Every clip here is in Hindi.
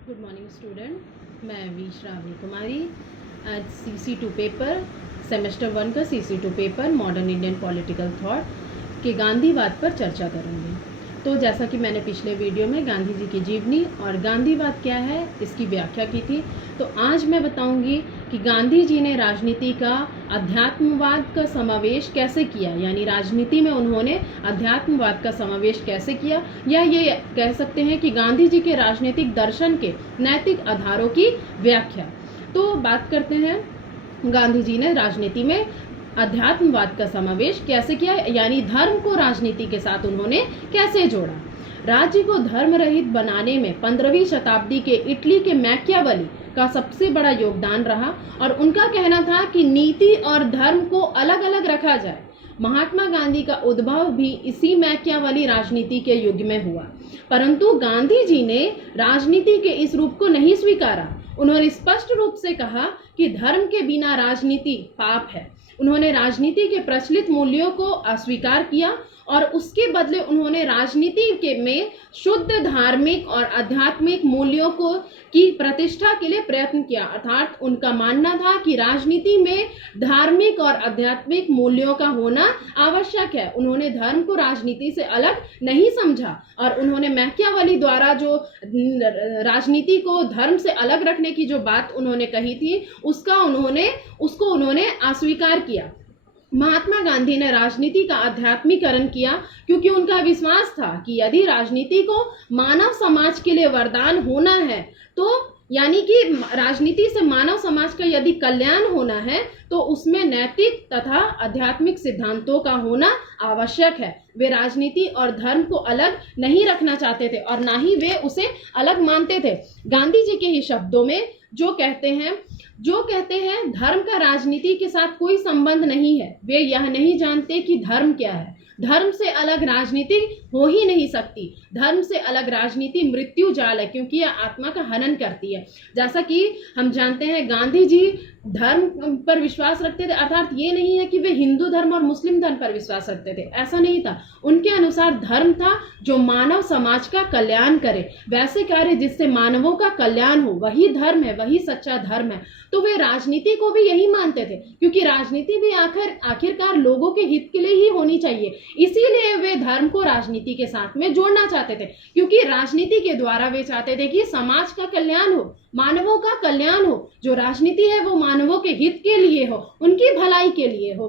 गुड मॉर्निंग स्टूडेंट, मैं वी श्रावणी कुमारी आज CC2 पेपर सेमेस्टर 1 का CC2 paper modern Indian political thought के गांधीवाद पर चर्चा करूंगी। तो जैसा कि मैंने पिछले वीडियो में गांधी जी की जीवनी और गांधीवाद क्या है इसकी व्याख्या की थी, तो आज मैं बताऊंगी कि गांधी जी ने राजनीति का अध्यात्मवाद का समावेश कैसे किया, यानी राजनीति में उन्होंने अध्यात्मवाद का समावेश कैसे किया, या ये कह सकते हैं कि गांधी जी के राजनीतिक दर्शन के नैतिक आधारों की व्याख्या। तो बात करते हैं गांधी जी ने राजनीति में अध्यात्मवाद का समावेश कैसे किया, यानी धर्म को राजनीति के साथ उन्होंने कैसे जोड़ा। राज्य को धर्म रहित बनाने में 15वीं शताब्दी के इटली के मैकियावेली का सबसे बड़ा योगदान रहा और उनका कहना था कि नीति और धर्म को अलग अलग रखा जाए। महात्मा गांधी का उद्भव भी इसी मैकियावेली राजनीति के युग में हुआ, परंतु गांधी जी ने राजनीति के इस रूप को नहीं स्वीकारा। उन्होंने स्पष्ट रूप से कहा कि धर्म के बिना राजनीति पाप है। उन्होंने राजनीति के प्रचलित मूल्यों को अस्वीकार किया और उसके बदले उन्होंने राजनीति के में शुद्ध धार्मिक और आध्यात्मिक मूल्यों को की प्रतिष्ठा के लिए प्रयत्न किया। अर्थात उनका मानना था कि राजनीति में धार्मिक और आध्यात्मिक मूल्यों का होना आवश्यक है। उन्होंने धर्म को राजनीति से अलग नहीं समझा और उन्होंने मैकियावेली द्वारा जो राजनीति को धर्म से अलग रखने की जो बात उन्होंने कही थी उसको उन्होंने अस्वीकार किया। महात्मा गांधी ने राजनीति का आध्यात्मिकरण किया क्योंकि उनका विश्वास था कि यदि राजनीति को मानव समाज के लिए वरदान होना है, तो यानी कि राजनीति से मानव समाज का यदि कल्याण होना है तो उसमें नैतिक तथा आध्यात्मिक सिद्धांतों का होना आवश्यक है। वे राजनीति और धर्म को अलग नहीं रखना चाहते थे और ना ही वे उसे अलग मानते थे। गांधी जी के ही शब्दों में जो कहते हैं धर्म का राजनीति के साथ कोई संबंध नहीं है। वे यह नहीं जानते कि धर्म क्या है। धर्म से अलग राजनीति हो ही नहीं सकती। धर्म से अलग राजनीति मृत्यु जाल है, क्योंकि यह आत्मा का हनन करती है। जैसा कि हम जानते हैं गांधी जी धर्म पर विश्वास रखते थे, अर्थात ये नहीं है कि वे हिंदू धर्म और मुस्लिम धर्म पर विश्वास रखते थे, ऐसा नहीं था। उनके अनुसार धर्म था जो मानव समाज का कल्याण करे, वैसे कार्य जिससे मानवों का कल्याण हो, वही धर्म है, वही सच्चा धर्म है। तो वे राजनीति को भी यही मानते थे, क्योंकि राजनीति भी आखिरकार लोगों के हित के लिए ही होनी चाहिए। इसीलिए वे धर्म को राजनीति के साथ में जोड़ना चाहते थे, क्योंकि राजनीति के द्वारा वे चाहते थे कि समाज का कल्याण हो, मानवों का कल्याण हो। जो राजनीति है वो मानवों के हित के लिए हो, उनकी भलाई के लिए हो।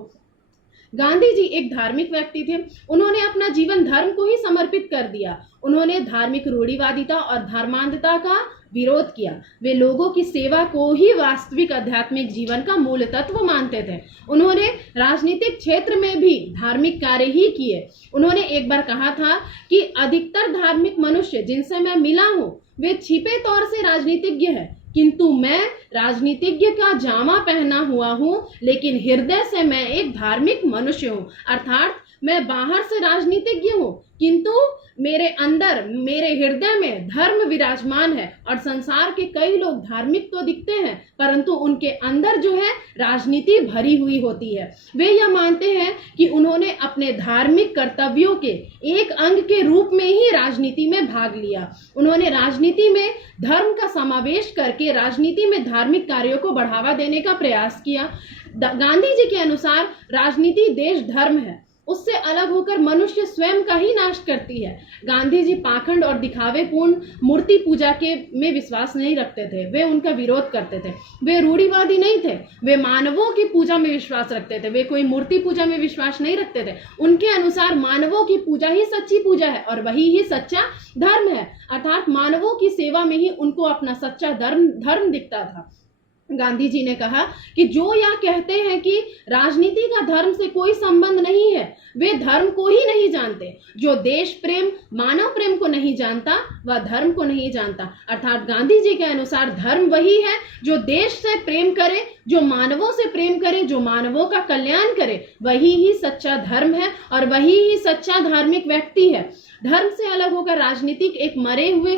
गांधी जी एक धार्मिक व्यक्ति थे। उन्होंने अपना जीवन धर्म को ही समर्पित कर दिया। उन्होंने धार्मिक रूढ़िवादिता और धर्मांधता का विरोध किया। वे लोगों की सेवा को ही वास्तविक आध्यात्मिक जीवन का मूल तत्व मानते थे। उन्होंने राजनीतिक क्षेत्र में भी धार्मिक कार्य ही किए। उन्होंने एक बार कहा था कि अधिकतर धार्मिक मनुष्य जिनसे मैं मिला हूँ वे छिपे तौर से राजनीतिज्ञ हैं, किंतु मैं राजनीतिज्ञ का जामा पहना हुआ हूँ, लेकिन हृदय से मैं एक धार्मिक मनुष्य हूँ। अर्थात मैं बाहर से राजनीतिज्ञ हूँ, किंतु मेरे अंदर, मेरे हृदय में धर्म विराजमान है। और संसार के कई लोग धार्मिक तो दिखते हैं, परंतु उनके अंदर जो है राजनीति भरी हुई होती है। वे यह मानते हैं कि उन्होंने अपने धार्मिक कर्तव्यों के एक अंग के रूप में ही राजनीति में भाग लिया। उन्होंने राजनीति में धर्म का समावेश करके राजनीति में धार्मिक कार्यों को बढ़ावा देने का प्रयास किया। गांधी जी के अनुसार राजनीति देश धर्म है, उससे अलग होकर मनुष्य स्वयं का ही नाश करती है। गांधी जी पाखंड और दिखावेपूर्ण मूर्ति पूजा के में विश्वास नहीं रखते थे, वे उनका विरोध करते थे। वे रूढ़िवादी नहीं थे, वे मानवों की पूजा में विश्वास रखते थे, वे कोई मूर्ति पूजा में विश्वास नहीं रखते थे। उनके अनुसार मानवों की पूजा ही सच्ची पूजा है और वही ही सच्चा धर्म है। अर्थात मानवों की सेवा में ही उनको अपना सच्चा धर्म दिखता था। गांधी जी ने कहा कि जो यह कहते हैं कि राजनीति का धर्म से कोई संबंध नहीं है, वे धर्म को ही नहीं जानते। जो देश प्रेम, मानव प्रेम को नहीं जानता, वह धर्म को नहीं जानता। अर्थात गांधी जी के अनुसार धर्म वही है जो देश से प्रेम करे, जो मानवों से प्रेम करे, जो मानवों का कल्याण करे, वही ही सच्चा धर्म है और वही ही सच्चा धार्मिक व्यक्ति है। धर्म से अलग होकर राजनीतिक एक मरे हुए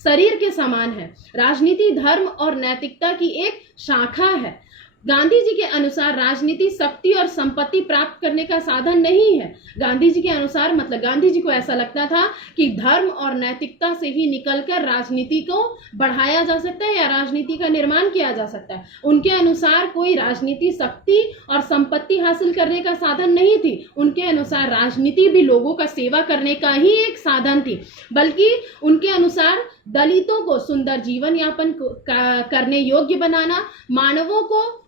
शरीर के समान है। राजनीति धर्म और नैतिकता की एक शाखा है। गांधी जी के अनुसार राजनीति शक्ति और संपत्ति प्राप्त करने का साधन नहीं है। गांधी जी के अनुसार मतलब गांधी जी को ऐसा लगता था कि धर्म और नैतिकता से ही निकलकर राजनीति को बढ़ाया जा सकता है या राजनीति का निर्माण किया जा सकता है। उनके अनुसार कोई राजनीति शक्ति और संपत्ति हासिल करने का साधन नहीं थी। उनके अनुसार राजनीति भी लोगों का सेवा करने का ही एक साधन थी, बल्कि उनके अनुसार दलितों को सुंदर जीवन यापन करने योग्य बनाना,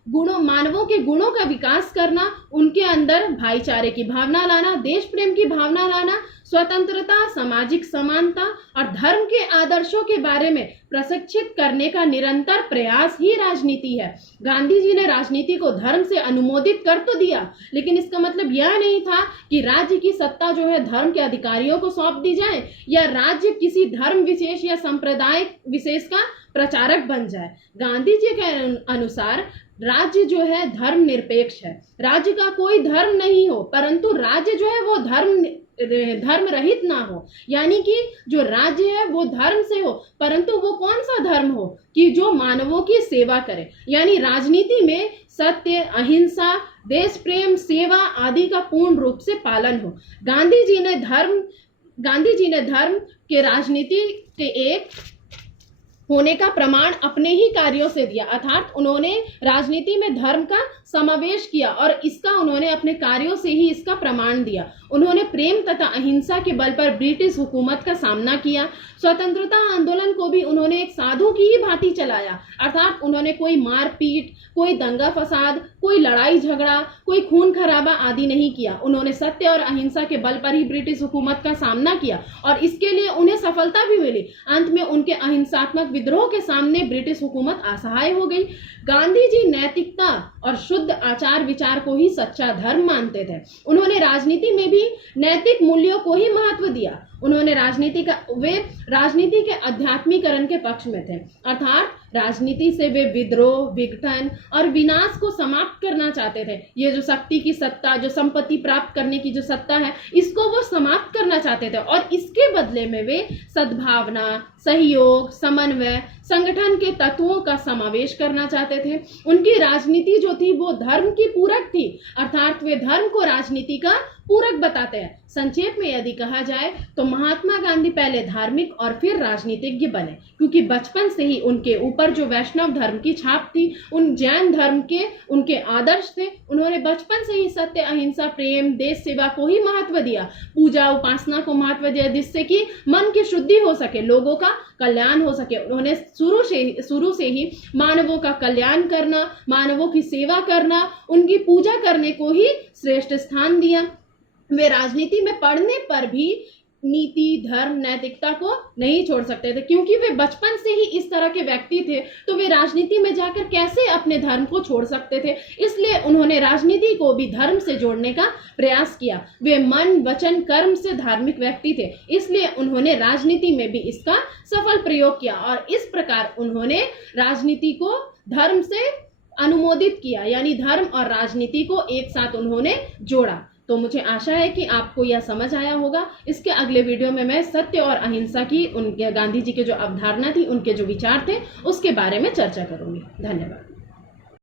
मानवों के गुणों का विकास करना, उनके अंदर भाईचारे की भावना लाना, देश प्रेम की भावना लाना, स्वतंत्रता, सामाजिक समानता और धर्म के आदर्शों के बारे में प्रशिक्षित करने का निरंतर प्रयास ही राजनीति है। गांधी जी ने राजनीति को धर्म से अनुमोदित कर तो दिया, लेकिन इसका मतलब यह नहीं था कि राज्य की सत्ता जो है धर्म के अधिकारियों को सौंप दी जाए या राज्य किसी धर्म विशेष या संप्रदाय विशेष का प्रचारक बन जाए। गांधी जी के अनुसार राज्य जो है धर्म निरपेक्ष है। राज्य का कोई धर्म नहीं हो, परंतु राज्य जो है वो धर्म रहित ना हो, यानी कि जो राज्य है वो धर्म से हो, परंतु वो कौन सा धर्म हो कि जो मानवों की सेवा करे। यानी राजनीति में सत्य, अहिंसा, देश प्रेम, सेवा आदि का पूर्ण रूप से पालन हो। गांधी जी ने धर्म के राजनीति के एक होने का प्रमाण अपने ही कार्यों से दिया, अर्थात उन्होंने राजनीति में धर्म का समावेश किया और इसका उन्होंने अपने कार्यों से ही इसका प्रमाण दिया। उन्होंने प्रेम तथा अहिंसा के बल पर ब्रिटिश हुकूमत का सामना किया। स्वतंत्रता आंदोलन को भी उन्होंने एक साधु की ही भांति चलाया, अर्थात उन्होंने कोई मारपीट, कोई दंगा फसाद, कोई लड़ाई झगड़ा, कोई खून खराबा आदि नहीं किया। उन्होंने सत्य और अहिंसा के बल पर ही ब्रिटिश हुकूमत का सामना किया और इसके लिए उन्हें सफलता भी मिली। अंत में उनके अहिंसात्मक विद्रोह के सामने ब्रिटिश हुकूमत असहाय हो गई। गांधी जी नैतिकता और शुद्ध आचार विचार को ही सच्चा धर्म मानते थे। उन्होंने राजनीति में भी नैतिक मूल्यों को ही महत्व दिया। उन्होंने राजनीति के आध्यात्मिकरण के पक्ष में थे, अर्थात राजनीति से वे विद्रोह, विघटन और विनाश को समाप्त करना चाहते थे। ये जो शक्ति की सत्ता, जो संपत्ति प्राप्त करने की जो सत्ता है, इसको वो समाप्त करना चाहते थे और इसके बदले में वे सद्भावना, सहयोग, समन्वय, संगठन के तत्वों का समावेश करना चाहते थे। उनकी राजनीति जो थी वो धर्म की पूरक थी, अर्थात वे धर्म को राजनीति का पूरक बताते हैं। संक्षेप में यदि कहा जाए तो महात्मा गांधी पहले धार्मिक और फिर राजनीतिज्ञ बने, क्योंकि बचपन से ही उनके ऊपर जो वैष्णव धर्म की छाप थी, उन जैन धर्म के उनके आदर्श थे। उन्होंने बचपन से ही सत्य, अहिंसा, प्रेम, देश सेवा को ही महत्व दिया, पूजा उपासना को महत्व दिया, जिससे कि मन की शुद्धि हो सके, लोगों का कल्याण हो सके। उन्होंने शुरू से ही मानवों का कल्याण करना, मानवों की सेवा करना, उनकी पूजा करने को ही श्रेष्ठ स्थान दिया। वे राजनीति में पढ़ने पर भी नीति, धर्म, नैतिकता को नहीं छोड़ सकते थे, क्योंकि वे बचपन से ही इस तरह के व्यक्ति थे, तो वे राजनीति में जाकर कैसे अपने धर्म को छोड़ सकते थे। इसलिए उन्होंने राजनीति को भी धर्म से जोड़ने का प्रयास किया। वे मन, वचन, कर्म से धार्मिक व्यक्ति थे, इसलिए उन्होंने राजनीति में भी इसका सफल प्रयोग किया और इस प्रकार उन्होंने राजनीति को धर्म से अनुमोदित किया, यानी धर्म और राजनीति को एक साथ उन्होंने जोड़ा। तो मुझे आशा है कि आपको यह समझ आया होगा। इसके अगले वीडियो में मैं सत्य और अहिंसा की उनके गांधी जी के जो अवधारणा थी, उनके जो विचार थे, उसके बारे में चर्चा करूंगी। धन्यवाद।